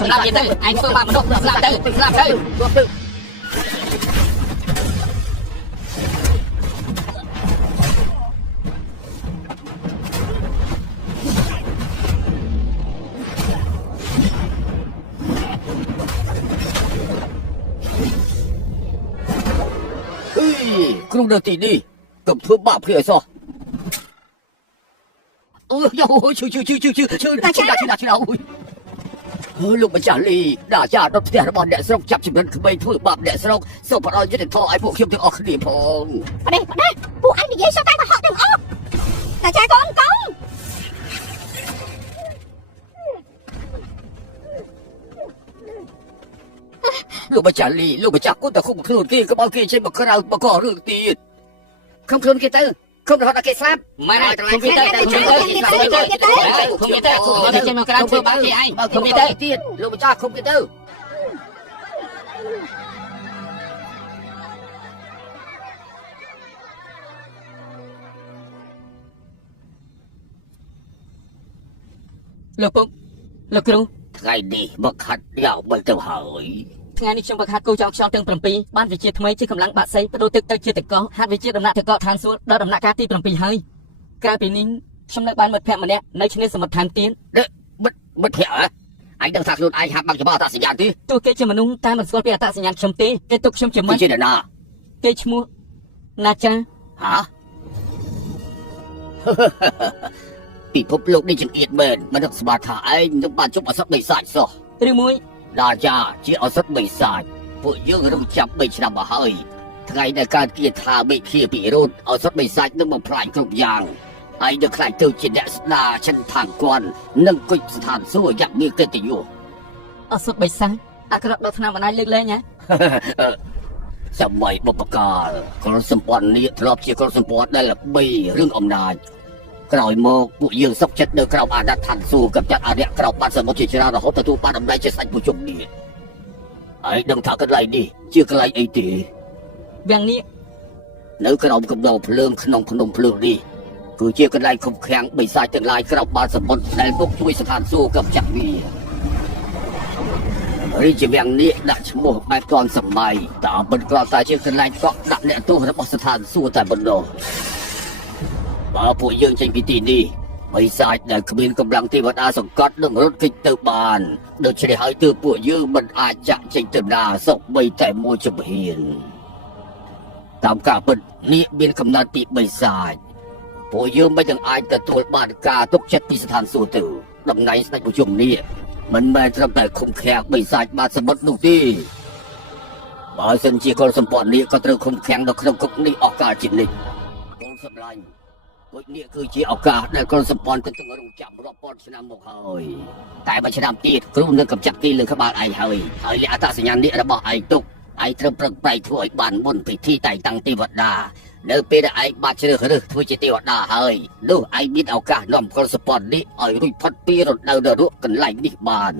សម្រាប់ទៀតទៅឯងធ្វើបាបមនុស្សស្លាប់ទៅស្លាប់ទៅគ្រូនៅទីនេះកុំធ្វើបាបគ្នាឲ្យសោះអូយឈឺអូយលោកម្ចាស់លីដាចាដល់ផ្ទះរបស់អ្នកស្រុកចាប់ជំរិនក្មេងធ្វើបាបអ្នកស្រុកសូមផ្ដល់យុត្តិធម៌ឲ្យពួកខ្ញុំទាំងអស់គ្នាផងប៉ដេពួកអញនិយាយសោះតែកុហកទាំងអស់តាចាកូនកូនលោកម្ចាស់លីលោកម្ចាស់គាត់តែគុំខ្លួនគេកុំឲ្យគេចេញមកក្រៅបកករឿងទៀតខំខ្លួនគេទៅខំរហូតដល់គេស្លាប់ម៉ែណាខំគេទៅខំគេទៅចេញមកក្រៅធ្វើបាបគេឯងខំគេទៅទៀតលោកម្ចាស់ខំគេទៅលោកពុកលោកគ្រូថ្ងៃនេះមកខាត់យកបើទៅហើយថ្ងៃនេះខ្ញុំបង្ហាត់គូចောင်းខ្យល់ទាំង7បានវិជាថ្មីជាកម្លាំងបាក់សីបដូរទឹកទៅជាតកោហាត់វិជាដំណាក់តកោឋានសួគ៌ដល់ដំណាក់កាលទី7ហើយក្រៅពីនេះខ្ញុំនៅបានមិត្តភក្តិម្នាក់នៅឆ្នេរសមុទ្រថែមទៀតមិត្តភក្តិអញដឹងថាខ្លួនឯងហាក់បាក់ច្បាស់អត្តសញ្ញាណទេទោះគេជាមនុស្សតែមិនស្គាល់ពីអត្តសញ្ញាណខ្ញុំទេគេទុកខ្ញុំជាមិត្តជាណាគេឈ្មោះណាចាហ៎ពិភពលោកនេះចង្អៀតមែនមិននឹកស្មានថាឯងនឹងបានជប់អសត់បិសាចសោះឬមួយដាចាជាអសត់បិសាចពួកយើងរំចាប់3ឆ្នាំមកហើយថ្ងៃដែលកើតគៀថាមេឃាពីរោតអសត់បិសាចនឹងបំផ្លាញគ្រប់យ៉ាងហើយនឹងខ្លាចទៅជាអ្នកស្ដារចិនខាងគាត់នឹងគុជស្ថានសួគ៌យ៉ាក់មានកិត្តិយសអសត់បិសាចអាក្រក់ដល់ឆ្នាំបណ្ដាយលើកលែងហ៎សម័យបុព្វកាលក្រមសម្ព័ន្ធនេះធ្លាប់ជាក្រមសម្ព័ន្ធដែលល្បីរឿងអំណាចក្រោយមកពួកយើងសុកចិត្តនៅក្រោមអាណត្តិឋានសួគ៌កំចាត់អរិយក្រោមបាត់សមុទ្រជាច្រើនរហូតទទួលបានតម្លៃជាស្ដេចผู้ជុំនេះហើយដឹងថាកន្លែងនេះជាកន្លែងអីទេវាំងនេះនៅក្រោមកំដរភ្លើងក្នុងភ្នំភ្លើងនេះគឺជាកន្លែងឃុំឃាំងបិសាចទាំងឡាយក្រោមបាត់សមុទ្រដែលពុកជួយស្ថានសួគ៌កំចាត់វារាជវាំងនេះដាក់ឈ្មោះបែបទាន់សម័យតែមិនគ្រាន់តែជាកន្លែងកក់ដាក់អ្នកទោសរបស់ស្ថានសួគ៌តែប៉ុណ្ណោះបើពួកយើងចេញពីទីនេះបិសាចដែលគ្មានកម្លាំងទេវតាសង្កត់នឹងរត់គេចទៅបានដូច្នេះហើយទើបពួកយើងមិនអាចចាក់ចេញទៅណាសោកបីតែមួយជំហានតាមការពិតនេះមានកំណត់ពីបិសាចពួកយើងមិនទាំងអាចទទួលបានការទុកចិត្តពីស្ថានសួគ៌ទៅតំណែងស្ដេចผู้ជុំនេះមិនមែនត្រឹមតែឃុំឃាំងបិសាចបាតសមុទ្រនោះទេបើសិនជាកុលសម្ព័ន្ធនេះក៏ត្រូវឃុំឃាំងនៅក្នុងគុកនេះអស់កលជានិច្ចកូនសម្លាញ់ពុជនេះគឺជាឱកាសដែលកុលសម្ព័ន្ធទៅរងចាំរាប់ពាន់ឆ្នាំមកហើយតែមួយឆ្នាំទៀតគ្រូនឹងកំចាត់គេលើក្បាលឯងហើយលក្ខអត្តសញ្ញាណនេះរបស់ឯងទុកឯងត្រូវប្រឹងប្រែងធ្វើឲ្យបានមុនពិធីតែងតាំងទេវតានៅពេលដែលឯងបានជ្រើសរើសធ្វើជាទេវតាហើយនោះឯងមានឱកាសនាំកុលសម្ព័ន្ធនេះឲ្យរួចផុតពីរដូវនរកកន្លែងនេះបាន